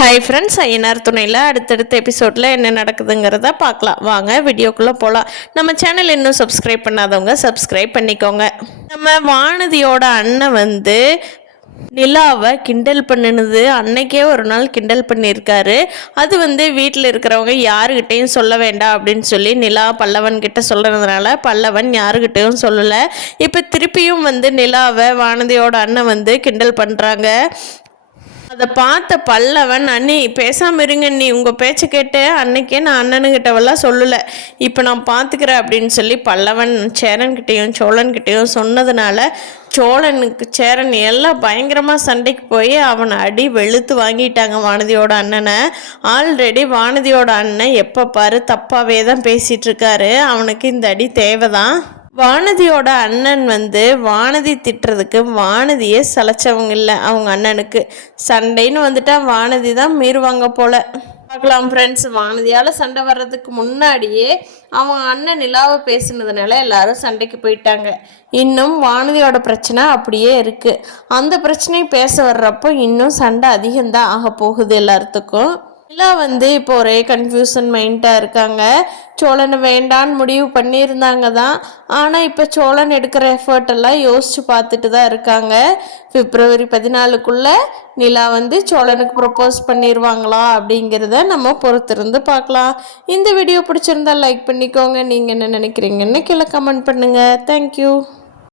Hi friends, Ayyanar துணையில் அடுத்தடுத்த எபிசோடில் என்ன நடக்குதுங்கிறத பார்க்கலாம். வாங்க வீடியோக்குள்ளே போகலாம். நம்ம சேனல் இன்னும் சப்ஸ்கிரைப் பண்ணாதவங்க சப்ஸ்கிரைப் பண்ணிக்கோங்க. நம்ம வானதியோட அண்ணன் நிலாவை கிண்டல் பண்ணினது அன்னைக்கே ஒரு நாள் கிண்டல் பண்ணியிருக்காரு. அது வீட்டில் இருக்கிறவங்க யாருக்கிட்டையும் சொல்ல வேண்டாம் அப்படின்னு சொல்லி நிலா பல்லவன் கிட்ட சொல்கிறதுனால பல்லவன் யாருக்கிட்டையும் சொல்லலை. இப்போ திருப்பியும் நிலாவை வானதியோட அண்ணன் கிண்டல் பண்ணுறாங்க. அதை பார்த்த பல்லவன், அண்ணி பேசாமல் இருங்க, நீ உங்கள் பேச்சை கேட்டு அன்னைக்கே நான் அண்ணனுக்கிட்டவெல்லாம் சொல்லலை, இப்போ நான் பார்த்துக்கிறேன் அப்படின்னு சொல்லி பல்லவன் சேரன்கிட்டையும் சோழன்கிட்டையும் சொன்னதுனால சோழனுக்கு சேரன் எல்லாம் பயங்கரமாக சண்டைக்கு போய் அவனை அடி வெளுத்து வாங்கிட்டாங்க வானதியோட அண்ணனை. ஆல்ரெடி வானதியோட அண்ணன் எப்போ பாரு தப்பாகவே தான் பேசிகிட்ருக்காரு. அவனுக்கு இந்த அடி தேவைதான். வானதியோட அண்ணன் வானதி திட்டுறதுக்கு வானதியே சலைச்சவங்க இல்லை. அவங்க அண்ணனுக்கு சண்டைன்னு வந்துட்டா வானதி தான் மீறுவாங்க போல. பார்க்கலாம் ஃப்ரெண்ட்ஸ். வானதியால் சண்டை வர்றதுக்கு முன்னாடியே அவங்க அண்ணன் நிலாவை பேசினதுனால எல்லாரும் சண்டைக்கு போயிட்டாங்க. இன்னும் வானதியோட பிரச்சனை அப்படியே இருக்குது. அந்த பிரச்சனையை பேச வர்றப்போ இன்னும் சண்டை அதிகம்தான் ஆக போகுது எல்லாத்துக்கும். நிலா இப்போ ஒரே கன்ஃபியூஷன் மைண்டாக இருக்காங்க. சோழனை வேண்டான்னு முடிவு பண்ணியிருந்தாங்க தான். ஆனால் இப்போ சோழன் எடுக்கிற எஃபர்ட் எல்லாம் யோசித்து பார்த்துட்டு தான் இருக்காங்க. பிப்ரவரி 14 நிலா சோழனுக்கு ப்ரப்போஸ் பண்ணிடுவாங்களா அப்படிங்கிறத நம்ம பொறுத்திருந்து பார்க்கலாம். இந்த வீடியோ பிடிச்சிருந்தா லைக் பண்ணிக்கோங்க. நீங்கள் என்ன நினைக்கிறீங்கன்னு கீழே கமெண்ட் பண்ணுங்கள். தேங்க்யூ.